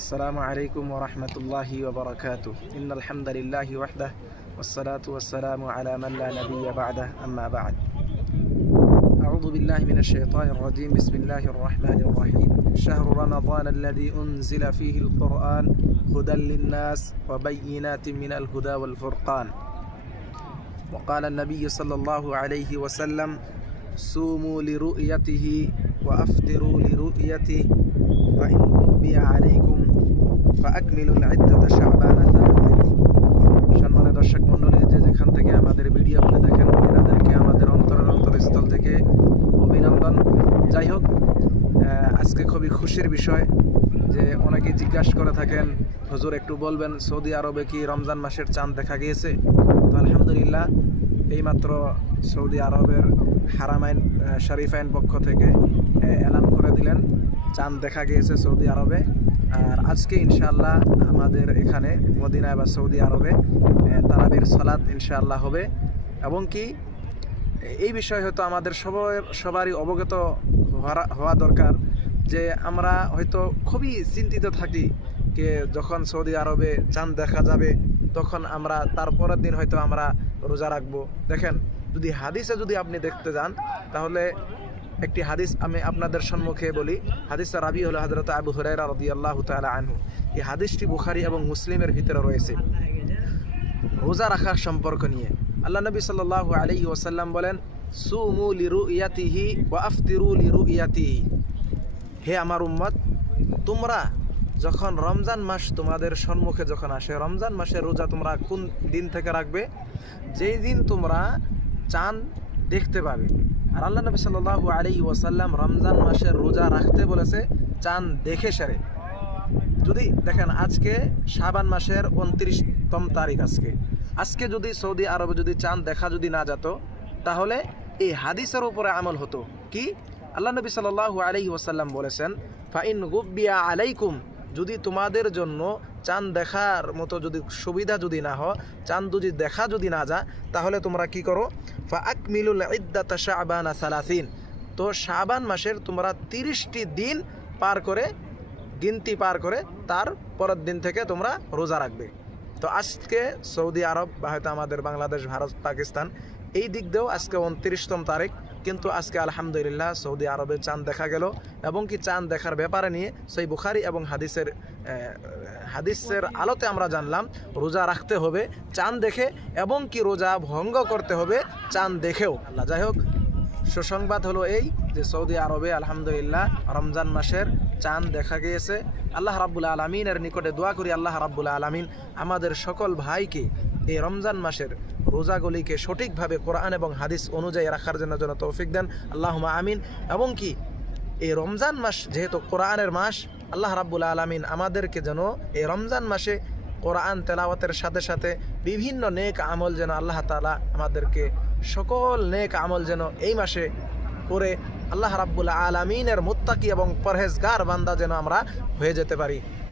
السلام عليكم ورحمة الله وبركاته إن الحمد لله وحده والصلاة والسلام على من لا نبي بعده أما بعد أعوذ بالله من الشيطان الرجيم بسم الله الرحمن الرحيم شهر رمضان الذي أنزل فيه القرآن هدى للناس وبينات من الهدى والفرقان وقال النبي صلى الله عليه وسلم صوموا لرؤيته وأفطروا لرؤيته فإن غبي عليكم فأكملوا العدة شعبان 30 সম্মানিত দর্শক মণ্ডলী যে যেখান থেকে আমাদের ভিডিওগুলো দেখেন আপনাদেরকে আমাদের অন্তরস্থল থেকে অভিনন্দন। যাই হোক, আজকে খুবই খুশির বিষয় যে অনেকেই জিজ্ঞাসা করে থাকেন, হুজুর একটু বলবেন সৌদি আরবে কি রমজান মাসের চাঁদ দেখা গিয়েছে? তো আলহামদুলিল্লাহ এইমাত্র সৌদি আরবের হারামাইন শরীফাইন পক্ষ থেকে এলান করে দিলেন চাঁদ দেখা গিয়েছে সৌদি আরবে। আর আজকে ইনশাআল্লাহ আমাদের এখানে মদিনায় বা সৌদি আরবে তারাবির সালাত ইনশাআল্লাহ হবে। এবং কি এই বিষয় হয়তো আমাদের সবারই অবগত হওয়া দরকার যে আমরা হয়তো খুবই চিন্তিত থাকি যে যখন সৌদি আরবে চাঁদ দেখা যাবে তখন আমরা তারপরের দিন হয়তো আমরা রোজা রাখবো। দেখেন, যদি হাদিসে যদি আপনি দেখতে যান তাহলে একটি হাদিস আমি আপনাদের সম্মুখে বলি। হাদিসের রাবি হলো হযরত আবু হুরায়রা রাদিয়াল্লাহু তাআলা আনহু। এই হাদিসটি বুখারী এবং মুসলিমের ভিতরে রয়েছে রোজা রাখার সম্পর্ক নিয়ে। আল্লাহ নবী সাল্লাল্লাহু আলাইহি ওয়াসাল্লাম বলেন, সুমু লিরুইয়াতিহি ওয়া আফতিরু লিরুইয়াতিহি। হে আমার উম্মত, তোমরা যখন রমজান মাস তোমাদের সম্মুখে যখন আসে, রমজান মাসের রোজা তোমরা কোন দিন থেকে রাখবে? যেই দিন তোমরা চাঁদ দেখতে পাবে। আর আল্লাহ নবী সাল্লাল্লাহু আলাইহি ওয়াসাল্লাম রমজান মাসের রোজা রাখতে বলেছে চাঁদ দেখে সেরে। যদি দেখেন আজকে শাবান মাসের 29তম তারিখ, আজকে যদি সৌদি আরবে যদি চাঁদ দেখা যদি না যেত তাহলে এই হাদিসের উপরে আমল হতো কি? আল্লাহ নবী সাল্লাল্লাহু আলাইহি ওয়াসাল্লাম বলেছেন, ফাইন গুব্বিয়া আলাইকুম, যদি তোমাদের জন্য চাঁদ দেখার মতো যদি সুবিধা যদি না হয়, চাঁদ যদি দেখা যদি না যায়, তাহলে তোমরা কি করো? ফা আকমিলুল ইদ্দাতা শাবানা 30, তো শাবান মাসের তোমরা 30টি দিন পার করে গিনতি পার করে তার পরের দিন থেকে তোমরা রোজা রাখবে। তো আজকে সৌদি আরব বা হয়তো আমাদের বাংলাদেশ, ভারত, পাকিস্তান এই দিক দিয়েও আজকে 29তম তারিখ, কিন্তু আজকে আলহামদুলিল্লাহ সৌদি আরবে চাঁদ দেখা গেল। এবং কি চাঁদ দেখার ব্যাপারে নিয়ে সেই বুখারী এবং হাদিসের আলোতে আমরা জানলাম রোজা রাখতে হবে চাঁদ দেখে, এবং কি রোজা ভঙ্গ করতে হবে চাঁদ দেখেও। আল্লাহ, যাই হোক, সুসংবাদ হলো এই যে সৌদি আরবে আলহামদুলিল্লাহ রমজান মাসের চাঁদ দেখা গিয়েছে। আল্লাহ রাব্বুল আলামিনের নিকটে দোয়া করি আল্লাহ রাব্বুল আলামিন আমাদের সকল ভাইকে এই রমজান মাসের রোজাগুলিকে সঠিকভাবে কোরআন এবং হাদিস অনুযায়ী রাখার জন্য তৌফিক দেন, আল্লাহুম্মা আমিন। এবং কি এই রমজান মাস যেহেতু কোরআনের মাস, আল্লাহ রাব্বুল আলামিন আমাদেরকে যেন এই রমজান মাসে কোরআন তেলাওয়াতের সাথে সাথে বিভিন্ন নেক আমল যেন আল্লাহ তাআলা আমাদেরকে সকল নেক আমল যেন এই মাসে করে আল্লাহ রাব্বুল আলামিনের মুত্তাকি এবং পরহেজগার বান্দা যেন আমরা হয়ে যেতে পারি।